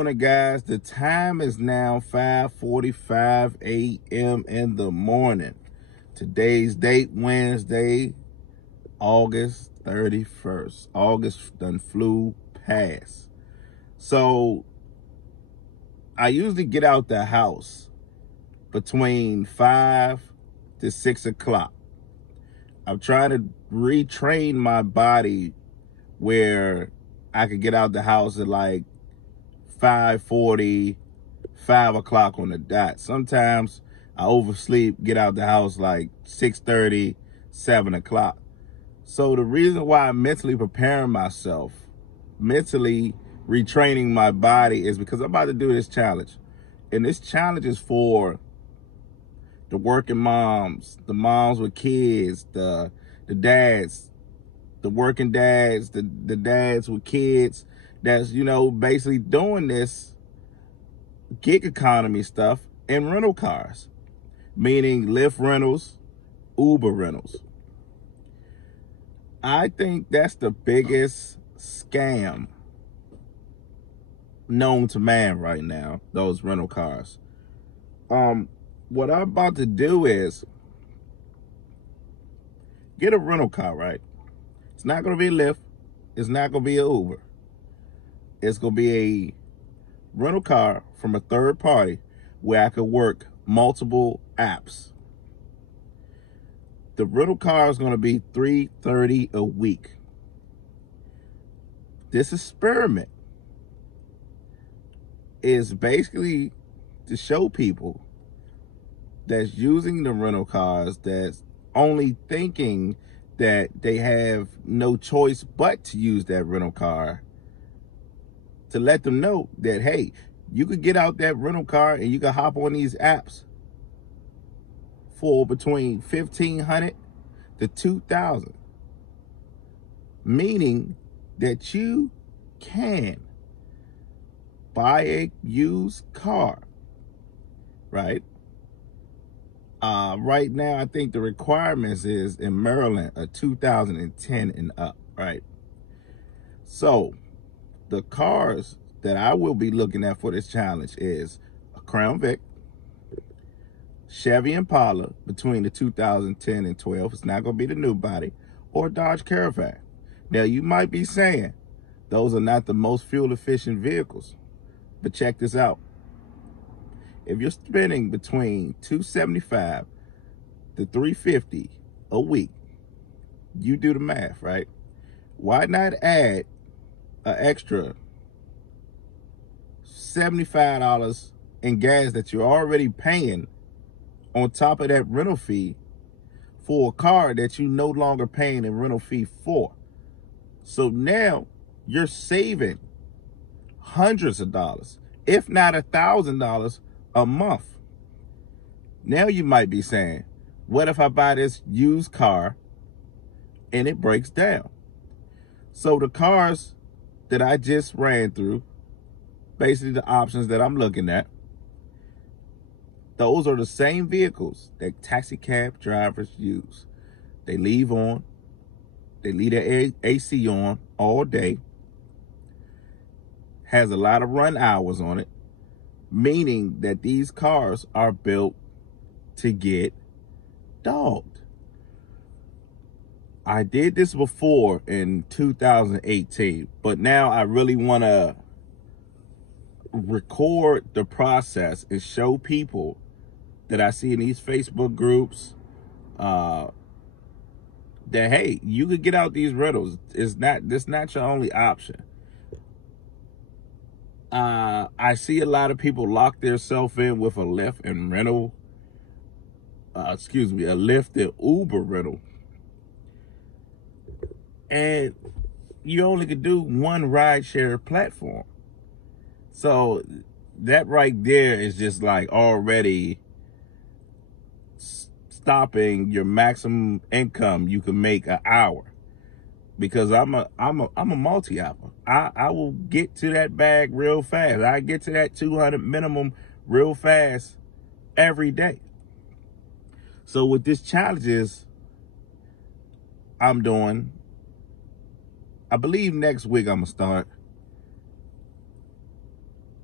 morning, guys. The time is now 5:45 a.m. in the morning. Today's date, Wednesday, August 31st. August done flew past. So I usually get out the house between 5 to 6 o'clock. I'm trying to retrain my body where I could get out the house at like 5:40, 5 o'clock on the dot. Sometimes I oversleep, get out the house like 6:30, 7 o'clock. So the reason why I'm mentally preparing myself, mentally retraining my body, is because I'm about to do this challenge. And this challenge is for the working moms, the moms with kids, the dads, the working dads, the dads with kids that's, basically doing this gig economy stuff in rental cars, meaning Lyft rentals, Uber rentals. I think that's the biggest scam known to man right now, those rental cars. What I'm about to do is get a rental car, right? It's not going to be a Lyft. It's not going to be an Uber. It's going to be a rental car from a third party where I could work multiple apps. The rental car is going to be $330 a week. This experiment is basically to show people that's using the rental cars, that's only thinking that they have no choice but to use that rental car, to let them know that, hey, you could get out that rental car and you can hop on these apps for between $1,500 to $2,000, meaning that you can buy a used car, right? Right now, I think the requirements is in Maryland a 2010 and up, right? So the cars that I will be looking at for this challenge is a Crown Vic, Chevy Impala between the 2010 and 12. It's not going to be the new body, or Dodge Caravan. Now, you might be saying those are not the most fuel efficient vehicles, but check this out. If you're spending between $275 to $350 a week, you do the math, right? Why not add an extra $75 in gas that you're already paying on top of that rental fee for a car that you no longer paying a rental fee for? So now you're saving hundreds of dollars, if not $1,000 a month. Now you might be saying, what if I buy this used car and it breaks down? So the cars that I just ran through, basically the options that I'm looking at, those are the same vehicles that taxi cab drivers use. They leave their AC on all day, has a lot of run hours on it, meaning that these cars are built to get dogged. I did this before in 2018, but now I really want to record the process and show people that I see in these Facebook groups that, hey, you could get out these rentals. This not your only option. I see a lot of people lock themselves in with a Lyft and rental, a Lyft and Uber rental. And you only could do one rideshare platform. So that right there is just like already stopping your maximum income you can make an hour. Because I'm a multi-opper. I will get to that bag real fast. I get to that 200 minimum real fast every day. So with this challenges I'm doing, I believe next week I'm gonna start.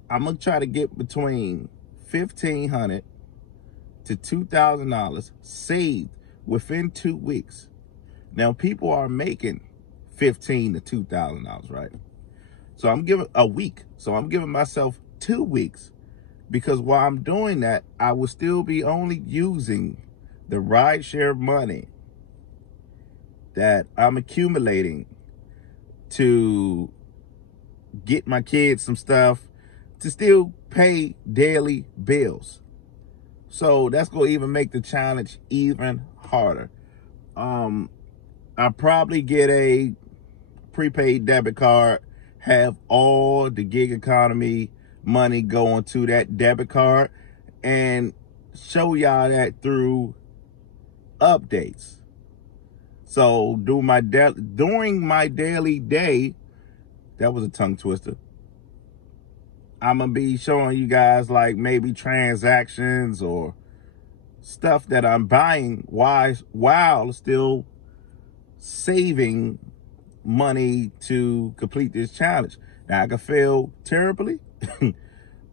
I'm gonna try to get between $1,500 to $2,000 saved within 2 weeks. Now, people are making $1,500 to $2,000, right? So I'm giving a week. So I'm giving myself 2 weeks, because while I'm doing that, I will still be only using the rideshare money that I'm accumulating to get my kids some stuff, to still pay daily bills. So that's going to even make the challenge even harder. I'll probably get a prepaid debit card, have all the gig economy money going to that debit card, and show y'all that through updates. So during my daily day, that was a tongue twister, I'm going to be showing you guys like maybe transactions or stuff that I'm buying while still saving money to complete this challenge. Now, I could fail terribly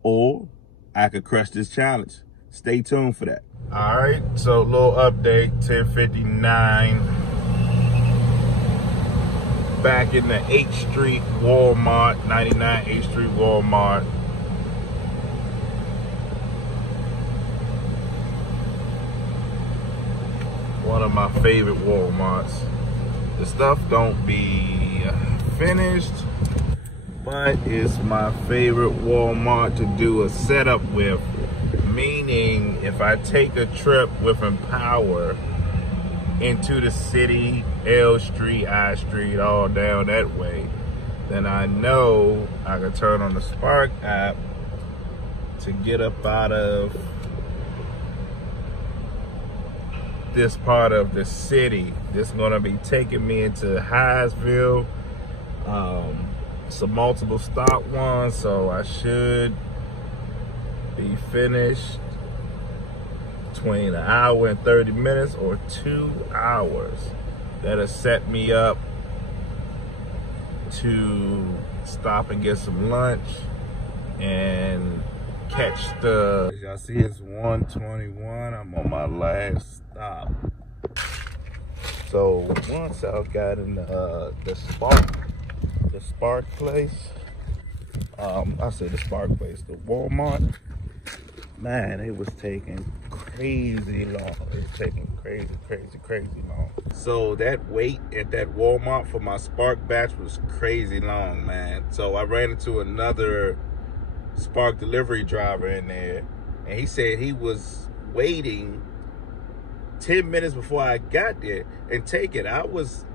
or I could crush this challenge. Stay tuned for that. All right, so a little update, 10:59. Back in the 8th Street Walmart, 99 8th Street Walmart. One of my favorite Walmarts. The stuff don't be finished, but it's my favorite Walmart to do a setup with. Meaning, if I take a trip with Empower into the city, L Street, I Street, all down that way, then I know I can turn on the Spark app to get up out of this part of the city. This is gonna be taking me into Highsville. It's a multiple stop one, so I should be finished between an hour and 30 minutes or 2 hours. That'll set me up to stop and get some lunch and catch the, as y'all see, it's 1:21. I'm on my last stop. So once I got in the Spark place, I say the Spark place, the Walmart, man, it was taking crazy long. It was taking crazy long. So that wait at that Walmart for my Spark batch was crazy long, man. So I ran into another Spark delivery driver in there, and he said he was waiting 10 minutes before I got there. And take it, I was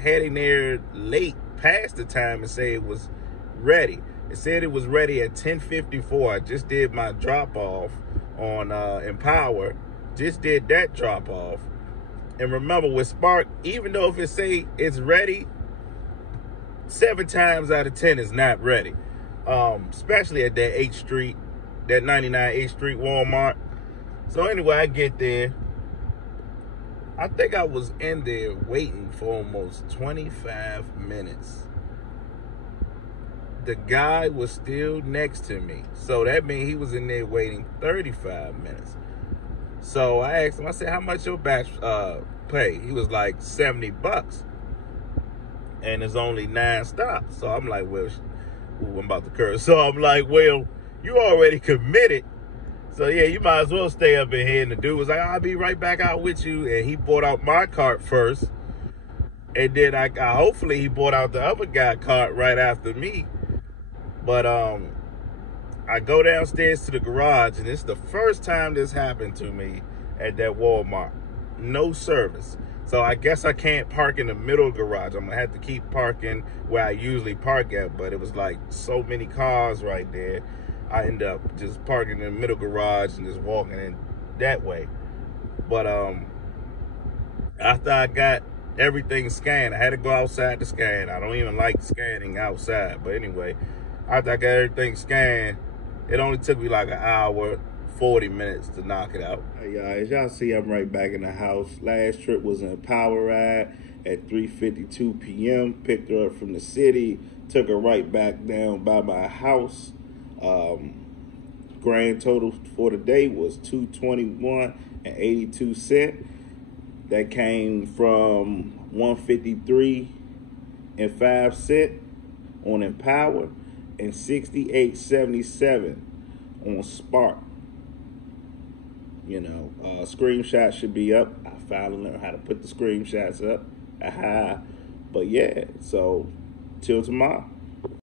heading there late past the time and say it was ready. It said it was ready at 10:54. I just did my drop off on Empower. Just did that drop off. And remember, with Spark, even though if it say it's ready, 7 times out of 10 it's not ready. Especially at that 8th Street, that 99 8th Street Walmart. So anyway, I get there. I think I was in there waiting for almost 25 minutes. The guy was still next to me. So that means he was in there waiting 35 minutes. So I asked him, I said, how much your batch pay? He was like $70. And it's only 9 stops. So I'm like, well, ooh, I'm about to curse. So I'm like, well, you already committed. So yeah, you might as well stay up in here. And the dude was like, I'll be right back out with you. And he bought out my cart first. And then I hopefully he bought out the other guy's cart right after me. But I go downstairs to the garage, and it's the first time this happened to me at that Walmart. No service. So I guess I can't park in the middle garage. I'm gonna have to keep parking where I usually park at, but it was like so many cars right there. I end up just parking in the middle garage and just walking in that way. But after I got everything scanned, I had to go outside to scan. I don't even like scanning outside, but anyway, after I got everything scanned, it only took me like an hour, 40 minutes to knock it out. Hey y'all, as y'all see, I'm right back in the house. Last trip was in a power ride at 3:52 p.m. Picked her up from the city, took her right back down by my house. Grand total for the day was 221 and 82 cents. That came from 153 and 5 cents on Empower and 68.77 on Spark. You know, screenshots should be up. I finally learned how to put the screenshots up. But yeah, so till tomorrow.